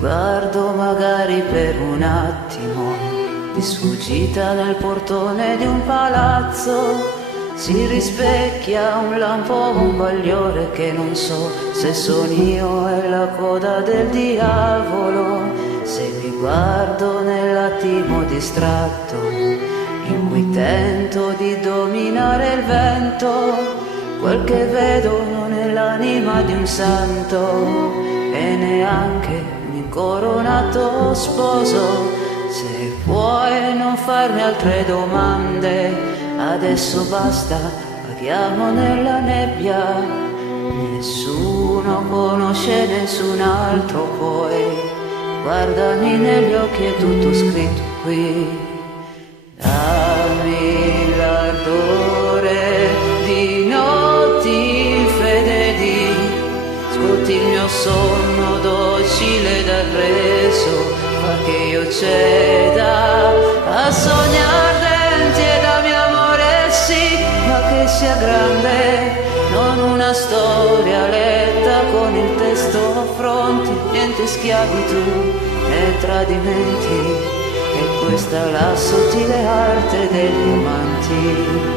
guardo magari per un attimo, di sfuggita nel portone di un palazzo. Si rispecchia un lampo o un bagliore che non so se son io e la coda del diavolo. Se mi guardo nell'attimo distratto in cui tento di dominare il vento, quel che vedo non è l'anima di un santo e neanche un incoronato sposo. Se puoi non farmi altre domande, adesso basta, vaghiamo nella nebbia. Nessuno conosce nessun altro, poi guardami negli occhi, è tutto scritto qui. Dammi l'ardore di notti fedeli, scuoti il mio sonno docile dal reso, fa che io ceda a sogni ardenti e dammi amore sì, ma che sia grande, non una storia letta con il testo a fronte, niente schiavitù né tradimenti, e questa è la sottile arte degli amanti.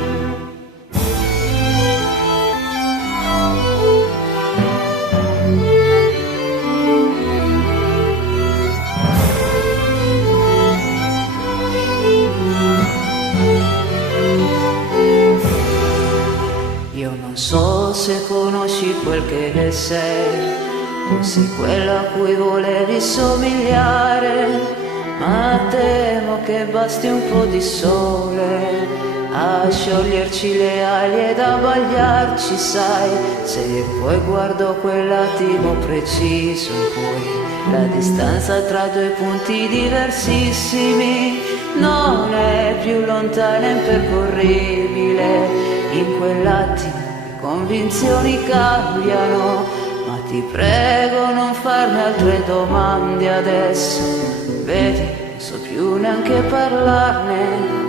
Io non so se conosci quel che sei, o sei quella a cui volevi somigliare, ma temo che basti un po' di sole a scioglierci le ali ed abbagliarci, sai. Se poi guardo quell'attimo preciso in cui la distanza tra due punti diversissimi non è più lontana e impercorribile, in quell'attimo le convinzioni cambiano, ma ti prego non farmi altre domande adesso, vedi, non so più neanche parlarne.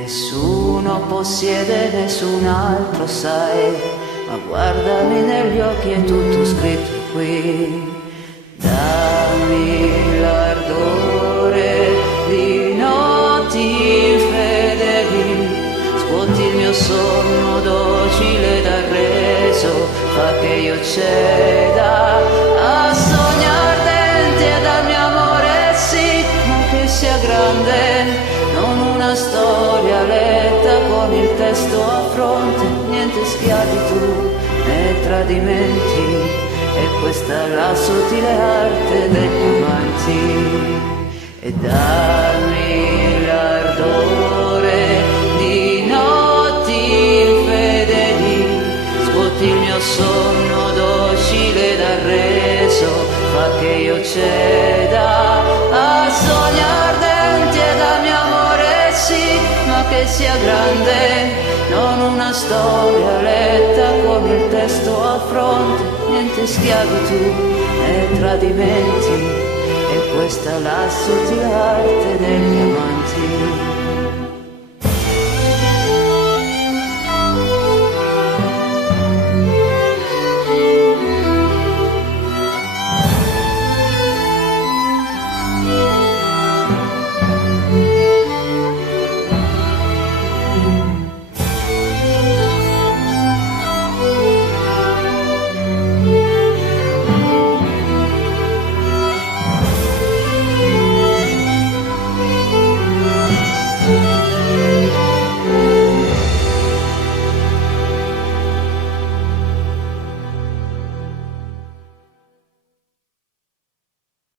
Nessuno possiede nessun altro, sai, ma guardami negli occhi, è tutto scritto qui. Dammi l'ardore di notti fedeli, scuoti il mio sonno docile dal reso, fa che io ceda a sogni ardenti e dal mio amore sì, ma che sia grande, non una storia letta con il testo a fronte, niente schiavitù né tradimenti, e questa è la sottile arte degli amanti. E dammi l'ardore di notti fedeli, scuoti il mio sonno docile dal reso, fa che io ceda a sogni ardenti e dal mio amore sì, ma che sia grande, non una storia letta con il testo a fronte, niente schiavitù né tradimenti, e questa è la sottile arte degli amanti.